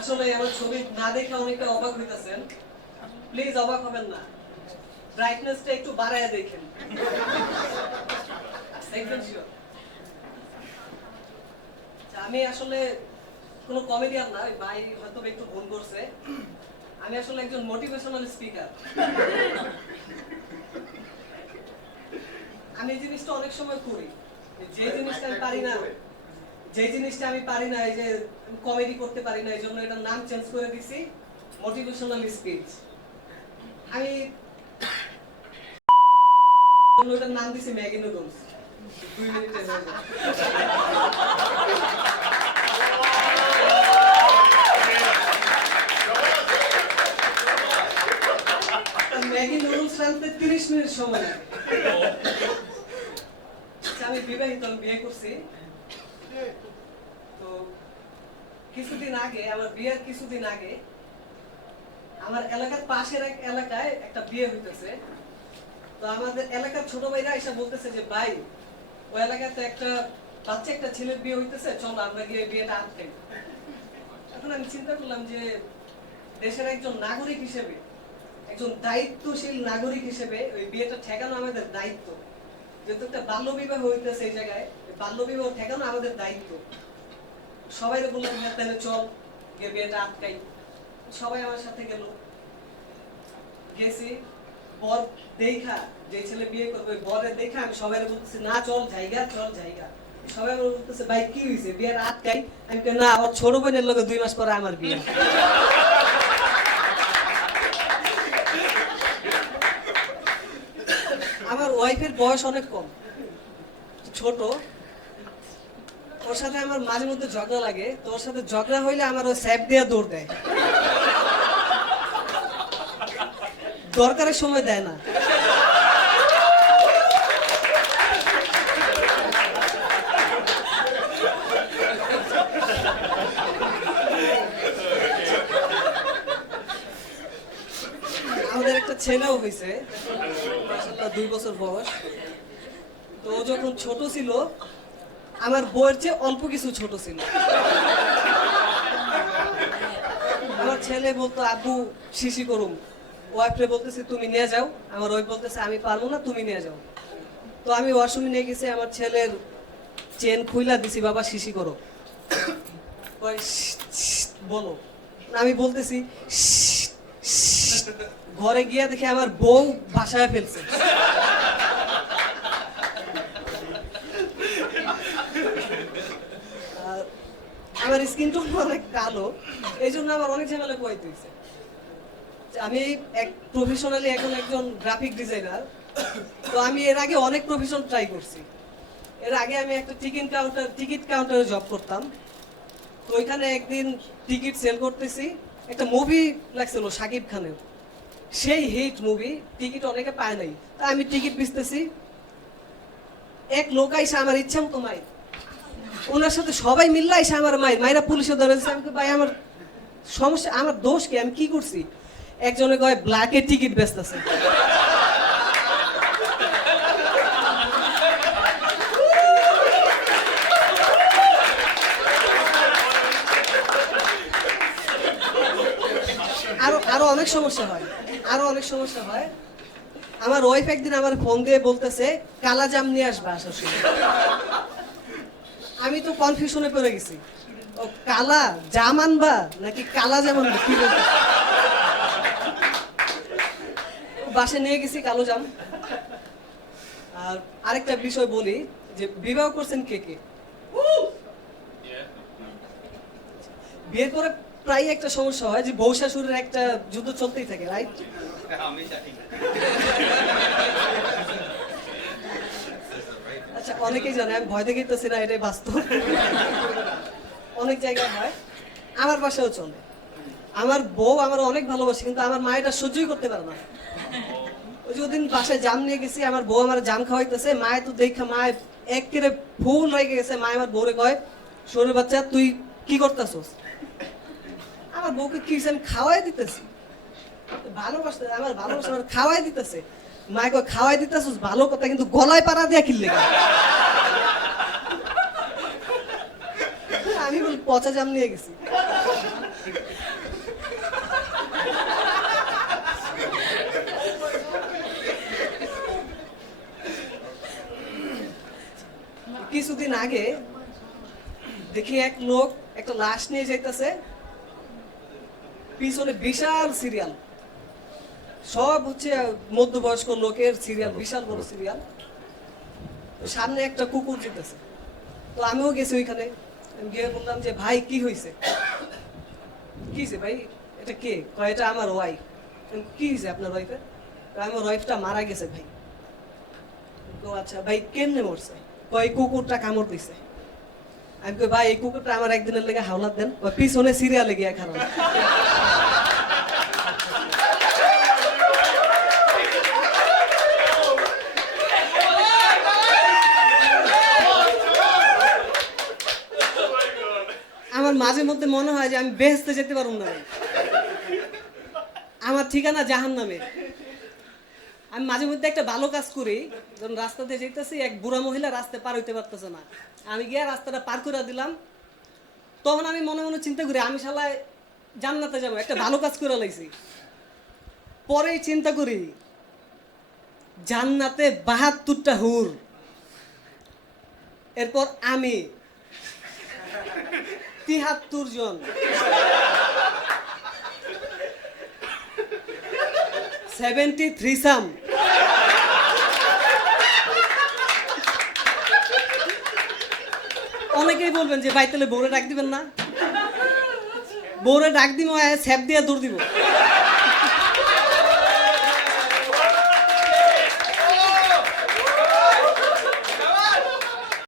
আসলে আমার ছবি না দেখে অনেকটা অবাক হইতাছেন, প্লিজ অবাক হবেন না, ব্রাইটনেসটা একটু বাড়ায় দেখেন, দেখবেন শিওর। আমি আসলে কোনো কমেডিয়ান না, ওই ভাই হয়তো একটু ভুল করছে। আমি আসলে একজন মোটিভেশনাল স্পিকার। আমি এই জিনিসটা অনেক সময় করি, যে জিনিসটা আমি পারি না, এই যে কমেডি করতে পারি না, এই জন্য এটার নাম চেঞ্জ করে দিছি মোটিভেশনাল স্পিচ। আমি এটার নাম দিছি ম্যাগি নুডলস। 2 মিনিটে হয়ে যায়। ম্যাগি নুডলস রাঁধতে 30 মিনিট সময় লাগে। আমি বিবাহিত, আমি বিয়ে করছি। তো কিছুদিন আগে, আমার বিয়ের কিছুদিন আগে আমার এলাকার পাশের এক এলাকায় একটা বিয়ে হইতেছে। তো আমাদের এলাকার ছোট ভাইরা এসে বলতেছে যে ভাই, ওই এলাকাতে একটা বাচ্চা একটা ছেলের বিয়ে হইতেছে, চলো আমরা গিয়ে বিয়েটা আটকাই। এখন আমি চিন্তা করলাম যে দেশের একজন নাগরিক হিসেবে, একজন দায়িত্বশীল নাগরিক হিসেবে ওই বিয়েটা ঠেকানো আমাদের দায়িত্ব। যেহেতু একটা বাল্য বিবাহ হইতেছে এই জায়গায়, বাল্য বিবাহ ঠেকানো আমাদের দায়িত্ব। সবাই বললাম হ্যাঁ তাহলে চল গিয়ে বিয়েটা আটকাই। সবাই আমার সাথে গেল, গেছি। বর দেখা, যে ছেলে বিয়ে করবে বরের দেখা আমি সবাই বলতেছি না চল জায়গা, চল জায়গা। সবাই বলতেছে ভাই কি হয়েছে, বিয়ের আটকাই? আমি না, আমার ছোট বোনের লগে 2 মাস পরে আমার বিয়ে। আমার ওয়াইফের বয়স অনেক কম, ছোট। ওর সাথে আমার মাঝে মধ্যে ঝগড়া লাগে, তো ওর সাথে ঝগড়া হইলে আমার ওই স্যাপ দিয়ে দৌড় দেয়, দরকারের সময় দেয় না। আমাদের একটা ছেলেও হয়েছে, 2 বছর বয়স। তো ও যখন ছোট ছিল, আমার বউয়ের চেয়ে অল্প কিছু ছোট ছিল। আমার ছেলে বলতো আব্বু শিশি করুম, ওয়াইফরে বলতেছে তুমি নিয়ে যাও, আমার ওয়াইফ বলতেছে আমি পারবো না, তুমি নিয়ে যাও। তো আমি ওয়াশরুমে নিয়ে গেছি, আমার ছেলের চেন খুইলা দিছি, বাবা শিশি করো। বলো, আমি বলতেছি ঘরে গিয়া দেখে আমার বউ বাসায় ফেলছে। আমার স্কিন টোন অনেক কালো, এই জন্য আমার অনেক ঝামেলা পোয়াইতে হয়েছে। আমি এক প্রফেশনালি এখন একজন গ্রাফিক ডিজাইনার। তো আমি এর আগে অনেক প্রফেশন ট্রাই করছি। এর আগে আমি একটা টিকিট কাউন্টারে জব করতাম। তো ওইখানে একদিন টিকিট সেল করতেছি, একটা মুভি লাগছিল শাকিব খানের, সেই হিট মুভি, টিকিট অনেকে পায় নাই। তা আমি টিকিট বেচতেছি, এক লোক আইসা আমার ইচ্ছা মতো মাই, ওনার সাথে সবাই মিললে আইসা আমার মাইরা পুলিশে ধরেছে। আমি ভাই আমার সমস্যা, আমার দোষ কি, আমি কি করছি? একজনে কয় ব্ল্যাকে টিকিট বেচতেছে। আরো অনেক সমস্যা হয়। আমার ওয়াইফ একদিন আমার ফোন দিয়ে বলতেছে কালা জাম নিয়ে আসবা আসার সময়। আমি তো কনফিউশনে পড়ে গেছি, ও কালা জাম আনবা নাকি কালা জাম আনবা, কি বলতে। বাসে নিয়ে গেছি কালো জাম। আর আরেকটা বিষয় বলি, যে বিবাহ করছেন কে কে? বিয়ের পরে প্রায় একটা সমস্যা হয় যে বউ শাশুড়ির একটা যুদ্ধ চলতেই থাকে, রাইট? আচ্ছা, অনেকেই জানে, আমি ভয় দেখাইতেছি না, এটাই বাস্তব। অনেক জায়গায় হয়, আমার বাসায়ও চলে। আমার বউ আমার অনেক ভালোবাসে, কিন্তু আমার মা এটা সহ্যই করতে পারে না। ওই যে ওদিন বাসায় জাম নিয়ে গেছি, আমার বউ আমার জাম খাওয়াইতেছে, মায়ে তো দেখা মায়ে একেবারে ফুল রেগে গেছে। মায়ে আমার বউরে কয় শরীর বাচ্চা তুই কি করতেছস? আমার বউকে কি আমি খাওয়াই দিতেছি, আমার ভালোবাসা খাওয়াই দিতেছে। মায়ে কয় খাওয়াই দিতেছস ভালো কথা, কিন্তু গলায় পাড়া দিয়া কিনলে। আমি বলি পচা জাম নিয়ে গেছি। কিছুদিন আগে দেখি এক লোক একটা লাশ নিয়ে যাইতেছে, পিছনে বিশাল সিরিয়াল, সব হচ্ছে মধ্যবয়স্ক লোকের সিরিয়াল, বিশাল বড় সিরিয়াল। সামনে একটা কুকুর যেতেছে, তো আমিও গেছি ওইখানে। আমি গিয়ে বললাম যে ভাই কি হয়েছে, কি হয়েছে ভাই, এটা কে? কয় এটা আমার ওয়াইফ। কি হয়েছে আপনার ওয়াইফের? আমার ওয়াইফটা মারা গেছে ভাই। তো আচ্ছা ভাই কেমনে মরছে? কয় কুকুরটা কামড় দিছে। আমি কই ভাই এই কুকুরটা আমার একদিনের লেগে হাওলাত দেন। পিছনে সিরিয়ালে গিয়ে খারাপ। আমার মাঝে মধ্যে মনে হয় যে আমি বেহেশতে যেতে পারবো না ভাই, আমার ঠিকানা জাহান্নামে। আমি মাঝে মধ্যে একটা ভালো কাজ করি, যখন রাস্তাতে যেতেছি, এক বুড়া মহিলা রাস্তায় পার হইতে পারতেছে না, আমি গিয়ে রাস্তাটা পার করে দিলাম। তখন আমি মনে মনে চিন্তা করি আমি শালায় জান্নাতে যাবো, একটা ভালো কাজ করে লাইছি। পরেই চিন্তা করি জান্নাতে ৭২টা হুর, এরপর আমি ৭৩ জন, 73 সাম। অনেকেই বলবেন যে ভাই তাহলে বউরে ডাক দিবেন না? বউরে ডাক দিব, স্যাপ দিয়ে দৌড় দিব।